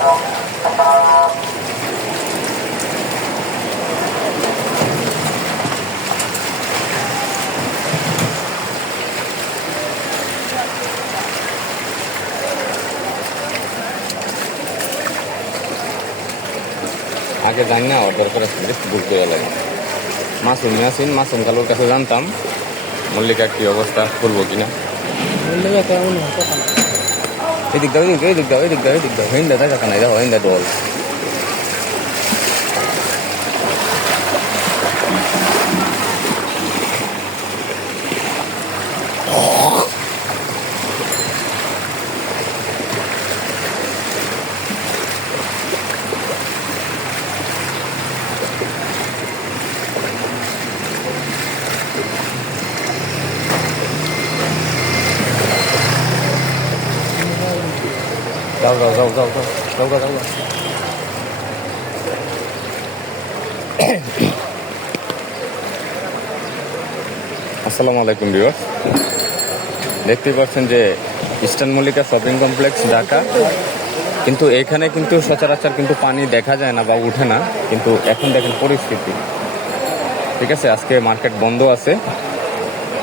আগে জানি না ওর দরকার আছে, ভুল করে লাগে। মাসুম ইয়াসিন, মাসুম কালুর কাছে জানতাম মল্লিকা কি অবস্থা, খুলবো কিনা। এদিক দাও, এদিক দাও, এদিক দাও, এদিক দাও, হিন্দা দেখা নাই, দেখো হিন্দা ডল। যাও যাও যাও যাও যাও যাও যাও যাও। আসসালামু আলাইকুম ভিউয়ার্স, দেখতেই পাচ্ছেন যে eastern Mallika shopping complex Dhaka. কিন্তু এখানে কিন্তু সচরাচর কিন্তু পানি দেখা যায় না বা উঠে না, কিন্তু এখন দেখেন পরিস্থিতি। ঠিক আছে, আজকে মার্কেট বন্ধ আছে।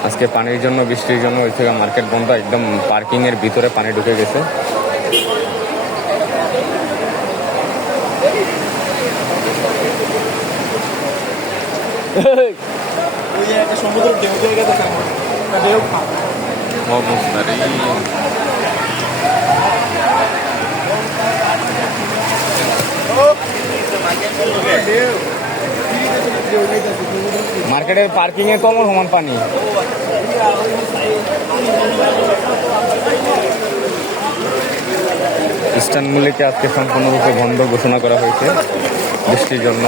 আজকে পানির জন্য, বৃষ্টির জন্য ওই থেকে মার্কেট বন্ধ, একদম পার্কিংয়ের ভিতরে পানি ঢুকে গেছে। সমুদ্র ঢেউ জায়গা দেখেন ঢেউ মার্কেটের পার্কিং এ কমন সমান পানি। ইস্টার্ন মল্লিকা আজকে সম্পূর্ণরূপে বন্ধ ঘোষণা করা হয়েছে বৃষ্টির জন্য।